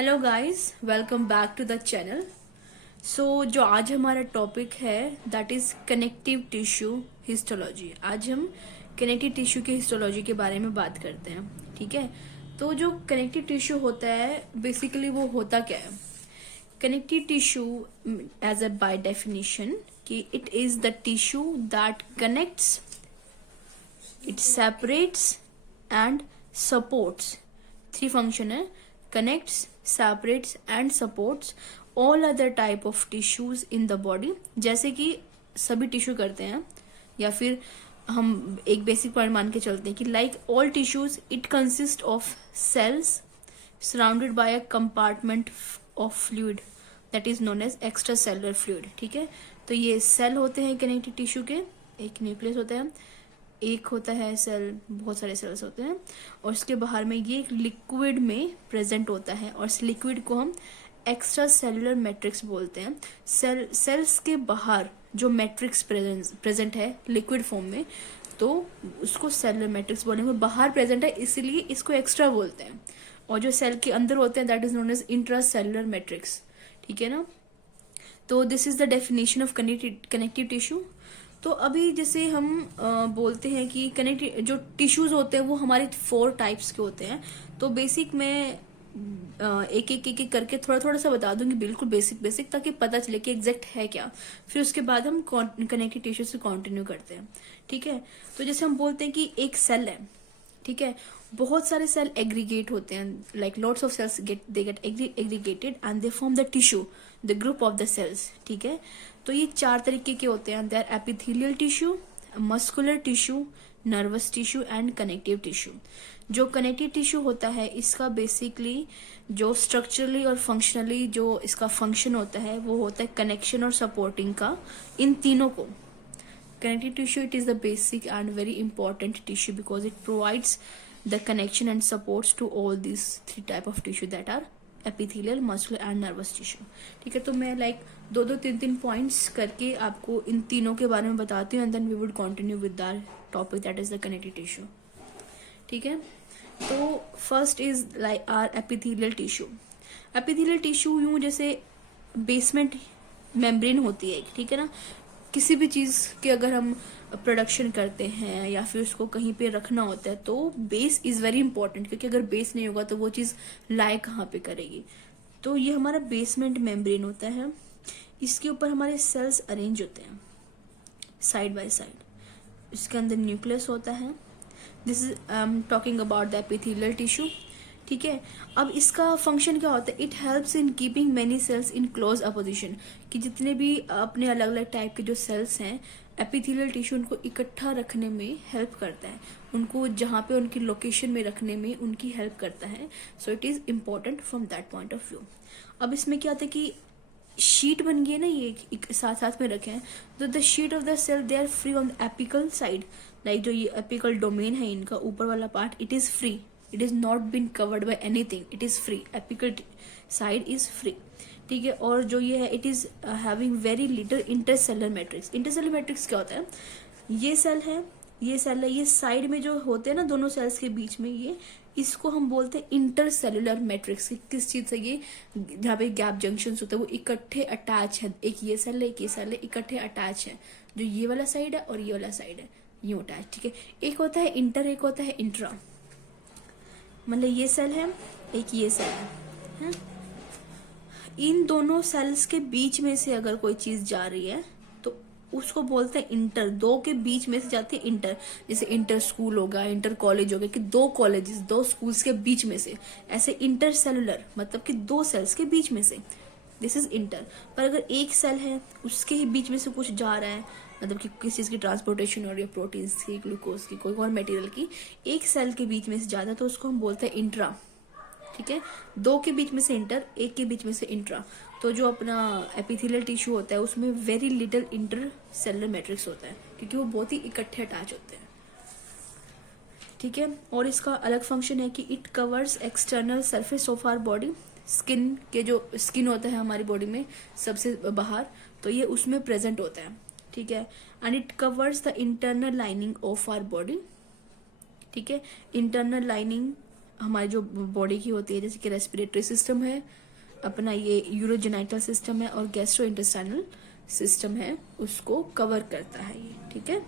Hello guys, welcome back to the channel. So जो आज हमारा टॉपिक है that is connective tissue histology. आज हम कनेक्टिव टिश्यू के हिस्टोलॉजी के बारे में बात करते हैं। ठीक है, तो जो कनेक्टिव टिश्यू होता है बेसिकली वो होता क्या है? Connective tissue as a by definition कि it is the tissue that connects, it separates and supports. Three function है: connects, separates and supports all other type of tissues in the body। जैसे कि सभी tissue करते हैं, या फिर हम एक बेसिक पॉइंट मान के चलते हैं कि like all tissues it consist of cells surrounded by a compartment of fluid that is known as extracellular fluid. ठीक है, तो ये सेल होते हैं कनेक्टिव टिश्यू के, एक न्यूक्लियस होता है, एक होता है सेल, बहुत सारे सेल्स होते हैं, और उसके बाहर में ये एक लिक्विड में प्रेजेंट होता है, और इस लिक्विड को हम एक्स्ट्रा सेलुलर मैट्रिक्स बोलते हैं। सेल्स के बाहर जो मैट्रिक्स प्रेजेंट है लिक्विड फॉर्म में, तो उसको सेलुलर मैट्रिक्स बोलेंगे। बाहर प्रेजेंट है इसीलिए इसको एक्स्ट्रा बोलते हैं, और जो सेल के अंदर होते हैं that is known as intracellular matrix. ठीक है ना, तो this is the definition of connective tissue. तो अभी जैसे हम बोलते हैं कि कनेक्टिव जो टिश्यूज होते हैं वो हमारे 4 टाइप्स के होते हैं। तो बेसिक में एक एक करके थोड़ा थोड़ा सा बता दूंगी, बिल्कुल बेसिक, ताकि पता चले कि एग्जैक्ट है क्या। फिर उसके बाद हम कनेक्टिव टिश्यू से कंटिन्यू करते हैं। ठीक है, तो जैसे हम बोलते हैं कि एक सेल है, ठीक है, बहुत सारे सेल एग्रीगेट होते हैं, like lots of cells get aggregated and they form the tissue, the group of the cells. ठीक है, तो ये 4 तरीके के होते हैं। They are epithelial tissue, muscular tissue, nervous tissue and connective tissue. जो कनेक्टिव टिश्यू होता है इसका बेसिकली जो स्ट्रक्चरली और फंक्शनली जो इसका फंक्शन होता है वो होता है कनेक्शन और सपोर्टिंग का, इन तीनों को। Connective tissue, it is the basic and very important tissue because it provides the connection and supports to all these 3 type of tissue that are epithelial, muscular and nervous tissue। ठीक है, तो मैं like 2-3 points करके आपको इन तीनों के बारे में बताती हूँ, and then we would continue with our topic that is the connective tissue. ठीक है, तो first is like are epithelial tissue. Epithelial tissue यूं जैसे बेसमेंट मेम्ब्रेन होती है, ठीक है ना, किसी भी चीज के अगर हम प्रोडक्शन करते हैं या फिर उसको कहीं पे रखना होता है तो बेस इज वेरी इंपॉर्टेंट, क्योंकि अगर बेस नहीं होगा तो वो चीज लाई कहाँ पे करेगी। तो ये हमारा बेसमेंट मेम्ब्रेन होता है, इसके ऊपर हमारे सेल्स अरेंज होते हैं साइड बाय साइड। इसके अंदर न्यूक्लियस होता है। This is talking about the epithelial tissue. ठीक है, अब इसका फंक्शन क्या होता है? It helps in keeping many cells in close apposition, कि जितने भी अपने अलग अलग टाइप के जो सेल्स हैं एपिथेलियल टिश्यू उनको इकट्ठा रखने में हेल्प करता है, उनको जहाँ पे उनकी लोकेशन में रखने में उनकी हेल्प करता है। So it is important from that point of view. अब इसमें क्या होता है कि शीट बन गई है ना, ये साथ साथ में रखे हैं, तो the sheet of the cell they are free on the apical side. Like जो ये एपिकल डोमेन है इनका ऊपर वाला part, it is free, it is not been covered by anything, it is free, apical side is free। ठीक है, और जो ये है it is having very little intercellular matrix. Intercellular matrix क्या होता है? ये सेल है, ये सेल है, ये साइड में जो होते हैं ना दोनों सेल्स के बीच में, ये इसको हम बोलते हैं इंटरसेलुलर मैट्रिक्स। किस चीज से? ये जहाँ पे गैप जंक्शन होते हैं वो इकट्ठे अटैच है, एक ये सेल है एक ये सेल है, इकट्ठे अटैच है। जो ये वाला साइड है और ये वाला साइड है यूं अटैच। ठीक है, एक होता है इंटर, एक होता है इंट्रा। मतलब ये सेल है, एक ये सेल है। इन दोनों सेल्स के बीच में से अगर कोई चीज जा रही है तो उसको बोलते हैं इंटर। दो के बीच में से जाती है इंटर, जैसे इंटर स्कूल होगा, इंटर कॉलेज होगा, कि 2 कॉलेजेस 2 स्कूल्स के बीच में से। ऐसे इंटर सेलुलर मतलब कि 2 सेल्स के बीच में से, दिस इज इंटर। पर अगर एक सेल है उसके ही बीच में से कुछ जा रहा है, मतलब कि किसी चीज की ट्रांसपोर्टेशन हो रही है, प्रोटीन्स की, ग्लूकोज की, कोई और मटेरियल की, एक सेल के बीच में से ज्यादा, तो उसको हम बोलते हैं इंट्रा। ठीक है, 2 के बीच में से इंटर, 1 के बीच में से इंट्रा। तो जो अपना एपिथेलियल टिश्यू होता है उसमें very little inter cellular matrix होता है, क्योंकि वो बहुत ही इकट्ठे अटैच होते हैं। ठीक है, और इसका अलग फंक्शन है कि it covers external surface of our body. Skin के जो स्किन होता है हमारी बॉडी में सबसे बाहर, तो ये उसमें प्रेजेंट होता है। ठीक है, and it covers the internal lining of our body. ठीक है, इंटरनल लाइनिंग हमारी जो बॉडी की होती है, जैसे कि रेस्पिरेटरी सिस्टम है अपना, ये यूरोजेनाइटल सिस्टम है और गैस्ट्रो इंटेस्टाइनल सिस्टम है, उसको कवर करता है ये, ठीक है।